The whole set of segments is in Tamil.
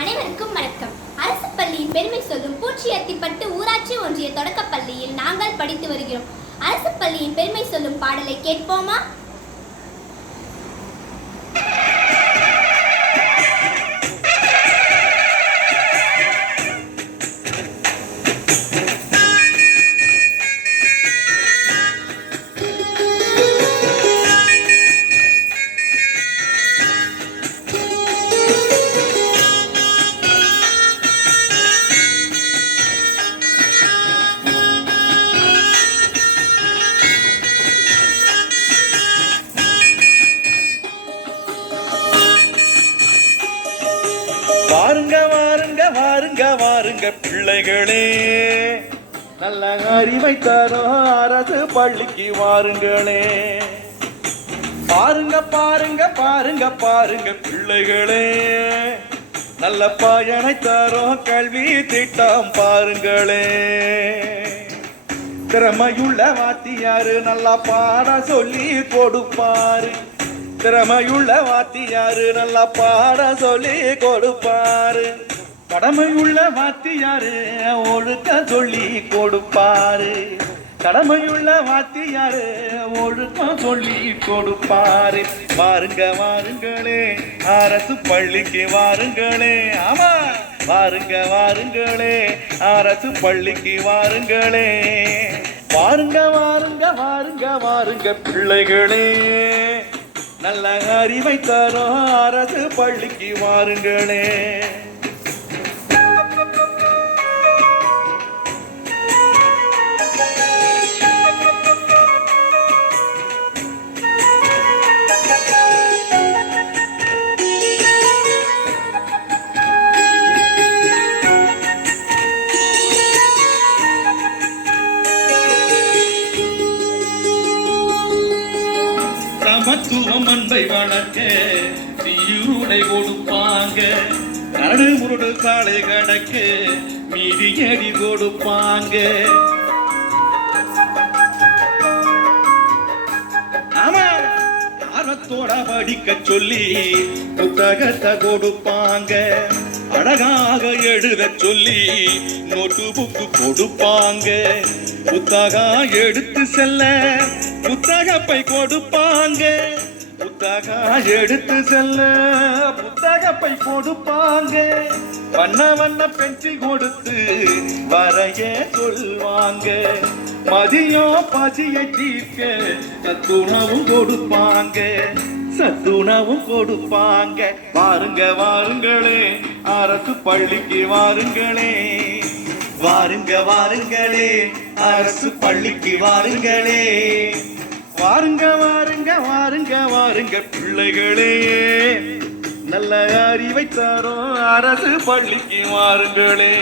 அனைவருக்கும் வணக்கம். அரசு பள்ளியின் பெருமை சொல்லும் பூச்சியத்திப்பட்டு ஊராட்சி ஒன்றிய தொடக்கப்பள்ளியில் நாங்கள் படித்து வருகிறோம். அரசு பள்ளியின் பெருமை சொல்லும் பாடலை கேட்போமா? வாருங்க வாருங்க வாருங்க வாருங்க பிள்ளைகளே, நல்ல அறிவை தரும் அரசு பள்ளிக்கு வாருங்களே. பாருங்க பாருங்க பாருங்க பாருங்க பிள்ளைகளே, நல்ல பயனை தரும் கல்வி திட்டம் பாருங்களே. திறமையுள்ள வாத்தியாரு நல்லா பாட சொல்லி கொடுப்பாரு. திறமையுள்ள வாத்தியாரு நல்லா பாட சொல்லி கொடுப்பாரு. கடமையுள்ள வாத்தியாரு ஒழுக்க சொல்லி கொடுப்பாரு. கடமையுள்ள வாத்தியாரு ஒழுக்கம் சொல்லி கொடுப்பாரு. வாருங்க வாருங்களே, அரசு பள்ளிக்கு வாருங்களே. ஆமா, வாருங்க வாருங்களே, அரசு பள்ளிக்கு வாருங்களே. வாருங்க வாருங்க வாருங்க வாருங்க பிள்ளைகளே, நல்ல அறிவை தரும் அரசு பள்ளிக்கு வாருங்களே. சமத்துவம் அன்பை வளர்க்க சீருடை கொடுப்பாங்க. கரடு முருடு காலை கடக்க மீதியடி கொடுப்பாங்க. ஆமா, ஆர்வத்தோட படிக்க சொல்லி புத்தகத்தை கொடுப்பாங்க. அழகாக எழுத சொல்லி நோட்டு புக்கு கொடுப்பாங்க. புத்தகம் எடுத்து செல்ல புத்தகப்பை கொடுப்பாங்க. புத்தகம் எடுத்து செல்ல புத்தகப்பை கொடுப்பாங்க. வண்ண வண்ண பென்சில் கொடுத்து வரைய சொல்வாங்க. மதியம் பசியை தீர்க்க சத்துணவும் கொடுப்பாங்க. சத்துணவும் கொடுப்பாங்க. வாருங்க வாருங்களே, அரசு பள்ளிக்கு வாருங்களே. வாருங்க வாருங்களே, அரசு பள்ளிக்கு வாருங்களே. வாருங்க வாருங்க வாருங்க வாருங்க பிள்ளைகளே, நல்ல அறிவை தரும் அரசு பள்ளிக்கு வாருங்களே.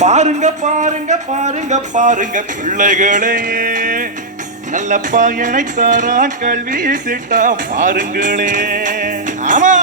பாருங்க பாருங்க பாருங்க பாருங்க பிள்ளைகளே, நல்ல பயனை தரும் கல்வி திட்டம் பாருங்களே. ஆமா.